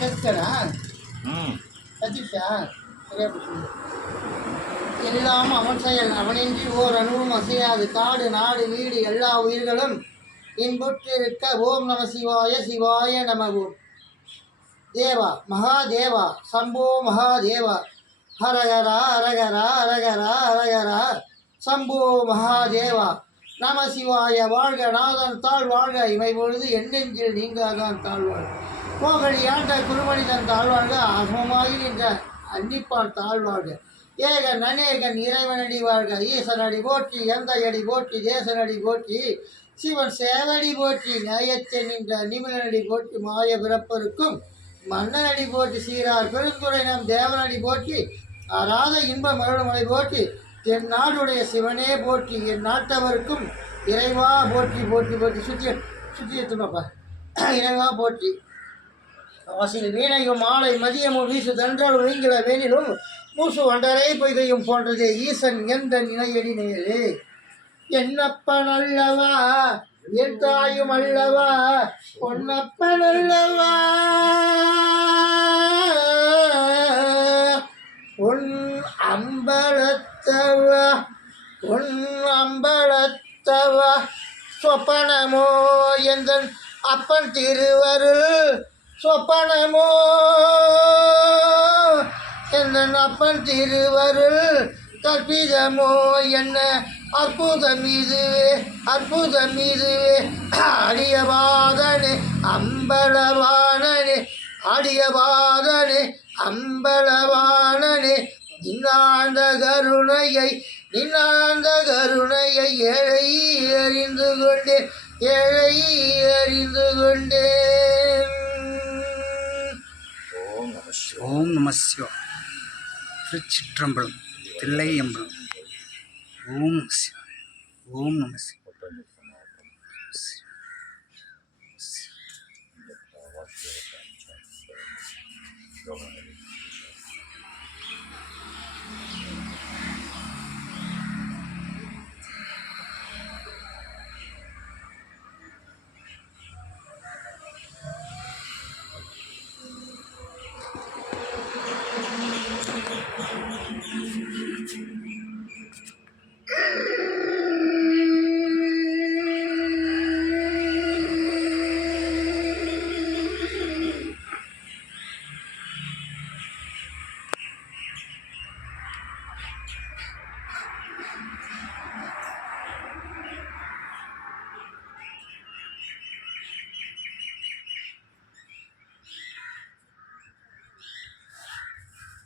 கத்துக்கடா கத்திச்சா சரியா போச்சு. எல்லாம் அவன் செயல், அவனின்றி ஓர் அணுவும் அசையாது. காடு நாடு வீடு எல்லா உயிர்களும் இன்புற்றிருக்க. ஓம் நம சிவாய சிவாய நம. ஓம் தேவா மகாதேவா சம்போ மகாதேவா ஹரகரா ஹரகரா ஹரகரா ஹரகரா சம்போ மகாதேவா நம சிவாய. வாழ்க நாதன் தாழ் வாழ்க, இமை பொழுது எண்ணெஞ்சில் நீங்காதான் தாழ்வாழ்க. கோகழி ஆண்ட குருமனிதன் தாழ்வாழ்க, அசமமாகி நின்ற அன்னிப்பான் தாழ்வாழ்க. ஏகன் அநேகன் இறைவனடி வாழ்க. ஈசனடி போற்றி, எந்தையடி போற்றி, தேசனடி போற்றி, சிவன் சேவடி போற்றி, நியாயத்தை நின்ற நிமிழனடி போற்றி, மாய பிறப்பருக்கும் மன்னனடி போற்றி, சீரார் பெருந்துரை நம் தேவனடி போற்றி, ஆராத இன்ப மருளமலை போற்றி, என் நாடுடைய சிவனே போற்றி, என் நாட்டவருக்கும் இறைவா போற்றி போற்றி போற்றி. சுற்றி எத்துமாப்பா இறைவா போற்றி. வாசில் வீணையும் மாலை மதியமும் வீசு தன்றால் ஒழுங்கில வேணிலும் மூசு வண்டரை பொய்கையும் போன்றதே ஈசன் எந்த நிலையடி நேரே. என்னப்பன் அல்லவா என் தாயும் அல்லவா பொன்னப்பன் அல்லவா உன் அம்பலத்தவா உன் அம்பலத்தவா சொப்பனமோ எந்தன் அப்பன் திருவருள் சொப்பனமோ எந்தன் அப்பன் திருவருள் கற்பிதமோ என்ன அற்புதம் இதுவே அற்புதம் இதுவே. அடியபாதனே அம்பலவானனே அடியபாதனே அம்பலவானனே நின்னாந்த கருணையை நின்னாந்த கருணையை ஏழை அறிந்து கொண்டேன் ஏழை அறிந்து கொண்டேன். ஓம் நம சிவா. திருச்சிற்றம்பலம் தில்லையம்பலம். ஓம் நம சிவாய. ஓம் நம சிவாய.